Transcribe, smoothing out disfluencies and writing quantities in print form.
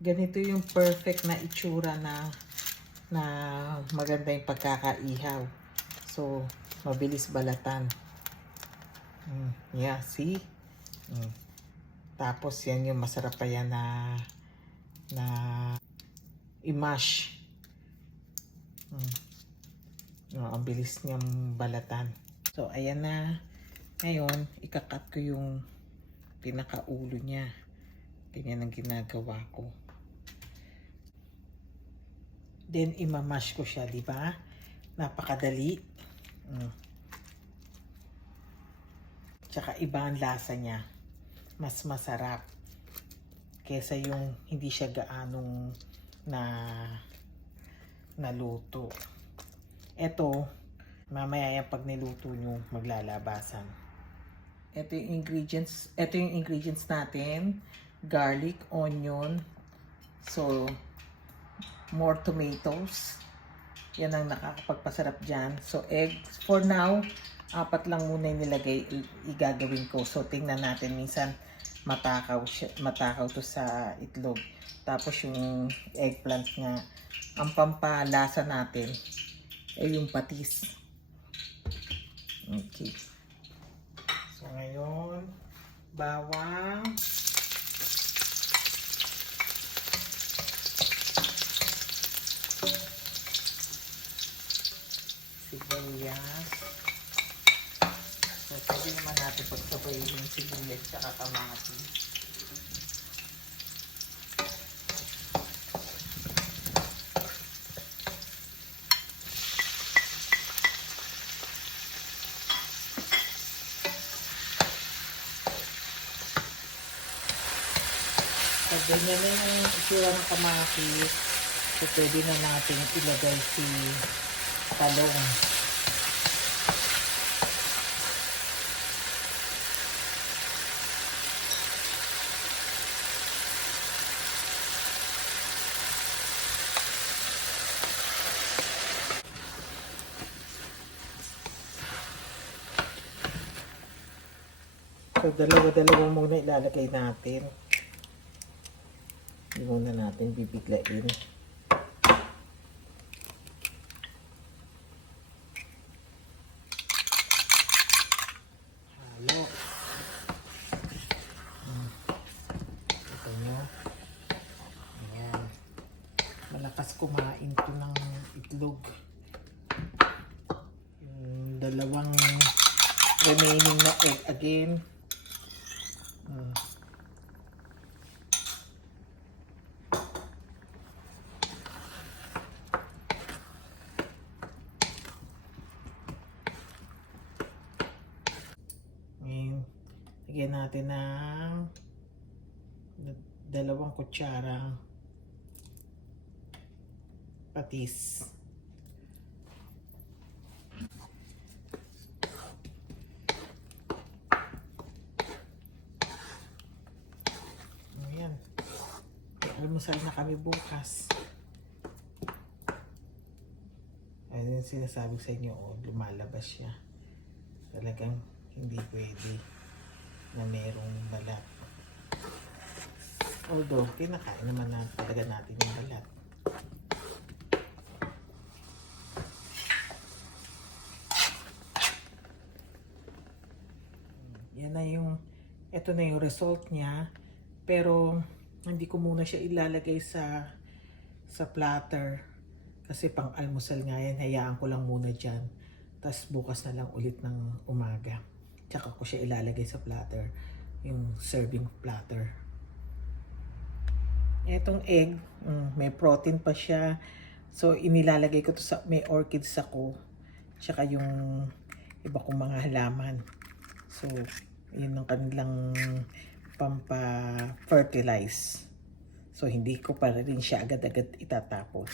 Ganito yung perfect na itsura na maganda yung pagkakaihaw. So, mabilis balatan. Yeah, see? Tapos yan yung masarap pa yan na i-mash. Ang bilis niyang balatan. So, ayan na. Ngayon, ikakat ko yung pinakaulo niya. Ganyan ang ginagawa ko. Then, imamash ko siya, di ba? Napakadali. Tsaka iba ang lasa niya. Mas masarap. Kesa yung hindi siya gaanong naluto. Ito, mamaya yan pag niluto nyo, maglalabasan. Ito yung ingredients natin. Garlic, onion. So, more tomatoes. Yan ang nakakapagpasarap dyan. So, eggs. For now, 4 lang muna yung igagawin ko. So, tingnan natin. Minsan, matakaw to sa itlog. Tapos, yung eggplant nga. Ang pampalasa natin ay yung patis. Okay. So, ngayon, bawang. Sibuyas. So, pwede naman natin pagsabayin yung sibuyas at kamatis. So, ganyan na yung itsura ng kamatis. So, pwede na natin ilagay si talong. So, dalawa muna ilalagay natin. Hindi muna natin bibiglain. Halo. Ito nyo. Ayan. Malakas kumain to ng itlog. Yung dalawang remaining na egg again. Ngayon, lagyan natin ng 2 kutsara patis. Ayan. Almusal na kami bukas. Ayun yung sinasabi sa inyo, lumalabas siya. Talagang hindi pwede na merong balat. Although, kinakain naman talaga natin yung balat. Yan na ito na yung result niya. Pero, hindi ko muna siya ilalagay sa platter. Kasi pang almusal nga yan, hayaan ko lang muna dyan. Tapos bukas na lang ulit ng umaga. Tsaka ko siya ilalagay sa platter. Yung serving platter. Etong egg, may protein pa siya. So, inilalagay ko to sa, may orchids ako. Tsaka yung iba kong mga halaman. So, yun ang kanilang pampa-fertilize. So, hindi ko pa rin siya agad-agad itatapon.